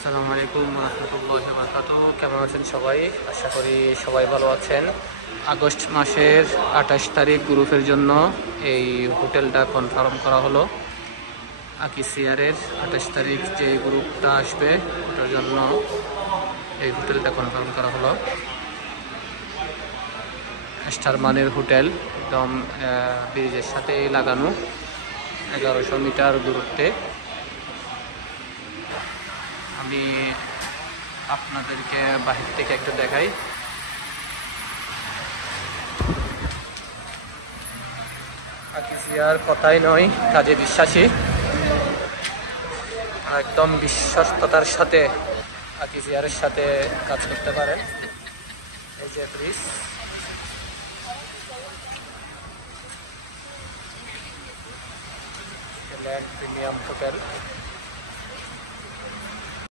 আসসালামু আলাইকুম রহমতুল্লাহি ওয়া বারাকাতুহু। কেমন আছেন সবাই? আশা করি সবাই ভালো আছেন। আগস্ট মাসের 28 তারিখ গ্রুপের জন্য এই হোটেলটা কনফার্ম করা হলো। আকিসিয়ারের 28 তারিখ যে গ্রুপটা আসবে ওটার জন্য এই হোটেলটা কনফার্ম করা হলো। স্টার মানের হোটেল, একদম ব্রিজের সাথেই লাগানো, 1100 মিটার দূরত্বে। আমি আপনাদেরকে বাহির থেকে একটু দেখাই। আকিসিয়ার কথাই নয়, কাজে বিশ্বাসী, একদম বিশ্বস্ততার সাথে আকিসিয়ারের সাথে কাজ করতে পারেন। এই যে ব্রিজ, ল্যান্ড প্রিমিয়াম হোটেল।